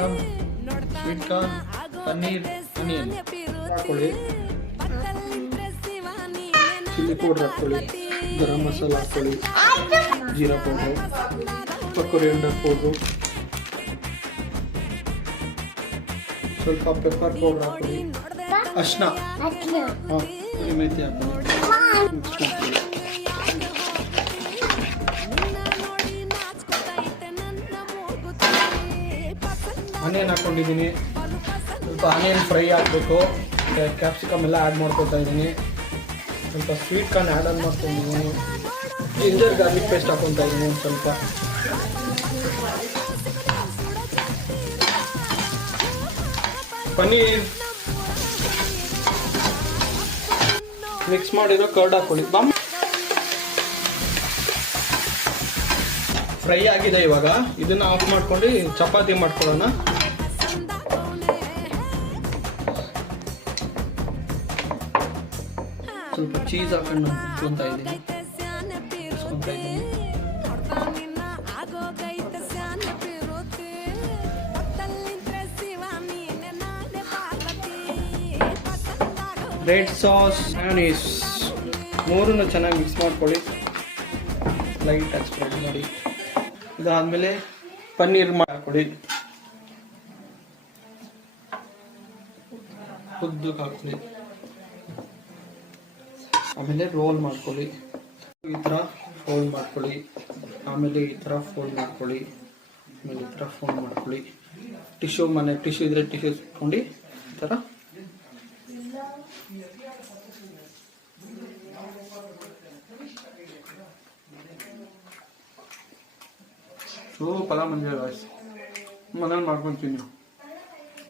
Capsicum, sweet corn, paneer, onion ಹಾಕೊಳ್ಳಿ. Chilli powder ಹಾಕ್ಕೊಳ್ಳಿ, ಗರಂ ಮಸಾಲ ಹಾಕ್ಕೊಳ್ಳಿ, ಜೀರಾ ಪೌಡ್ರು, ಕೊರಿಯಾಂಡರ್ ಪೌಡ್ರು, ಸ್ವಲ್ಪ ಪೆಪ್ಪರ್ ಪೌಡ್ರ್ ಹಾಕ್ಕೊಳ್ಳಿ, ಅರಿಶಿನ, ಮೆಂತ್ಯ ಹಾಕ್ಕೊಳ್ಳಿ, ಮಿಕ್ಸ್ ಮಾಡ್ಕೊಳ್ಳಿ. ಆನಿಯನ್ ಹಾಕ್ಕೊಂಡಿದ್ದೀನಿ, ಸ್ವಲ್ಪ ಆನಿಯನ್ ಫ್ರೈ ಹಾಕಬೇಕು. ಕ್ಯಾಪ್ಸಿಕಮ್ ಎಲ್ಲ ಆ್ಯಡ್ ಮಾಡ್ಕೊತಾ ಇದ್ದೀನಿ. ಸ್ವಲ್ಪ ಸ್ವೀಟ್ ಕಾರ್ನ್ ಆ್ಯಡ್ ಮಾಡ್ಕೊಂಡಿದ್ದೀನಿ. ಜಿಂಜರ್ ಗಾರ್ಲಿಕ್ ಪೇಸ್ಟ್ ಹಾಕ್ಕೊತಾ ಇದ್ದೀನಿ ಒಂದು ಸ್ವಲ್ಪ. ಪನ್ನೀರ್ ಮಿಕ್ಸ್ ಮಾಡಿರೋ ಕರ್ಡ್ ಹಾಕೊಳ್ಳಿ. ಫ್ರೈ ಆಗಿದೆ. ಇವಾಗ ಇದನ್ನ ಆಫ್ ಮಾಡ್ಕೊಂಡು ಚಪಾತಿ ಮಾಡ್ಕೊಳ್ಳೋಣ. ಸ್ವಲ್ಪ ಚೀಸ್ ಹಾಕೊಂಡು ಇಟ್ಕೊತಾ ಇದ್ದೀನಿ. ರೆಡ್ ಸಾಸ್, ಮ್ಯಾಯೋನೀಸ್ ಮೂರನ್ನು ಚೆನ್ನಾಗಿ ಮಿಕ್ಸ್ ಮಾಡ್ಕೊಳ್ಳಿ. ಲೈಟಾಗಿ ಸ್ಪ್ರೆಡ್ ಮಾಡಿ. ಇದಾದಮೇಲೆ ಪನ್ನೀರ್ ಹಾಕೊಳ್ಳಿ, ಉದ್ದಕ್ಕೆ ಹಾಕೊಳ್ಳಿ. ಆಮೇಲೆ ರೋಲ್ ಮಾಡ್ಕೊಳ್ಳಿ. ಈ ಥರ ಫೋಲ್ಡ್ ಮಾಡ್ಕೊಳ್ಳಿ. ಆಮೇಲೆ ಈ ಥರ ಫೋಲ್ಡ್ ಮಾಡ್ಕೊಳ್ಳಿ. ಆಮೇಲೆ ಈ ಥರ ಫೋಲ್ಡ್ ಮಾಡ್ಕೊಳ್ಳಿ. ಟಿಶ್ಯೂ ಇದ್ರೆ ಟಿಶ್ಯೂ ಇಟ್ಕೊಂಡು ಈ ಥರ ಪಲಾವ್ ಮಂಜೆ ಮನೇಲಿ ಮಾಡ್ಕೊತೀನಿ.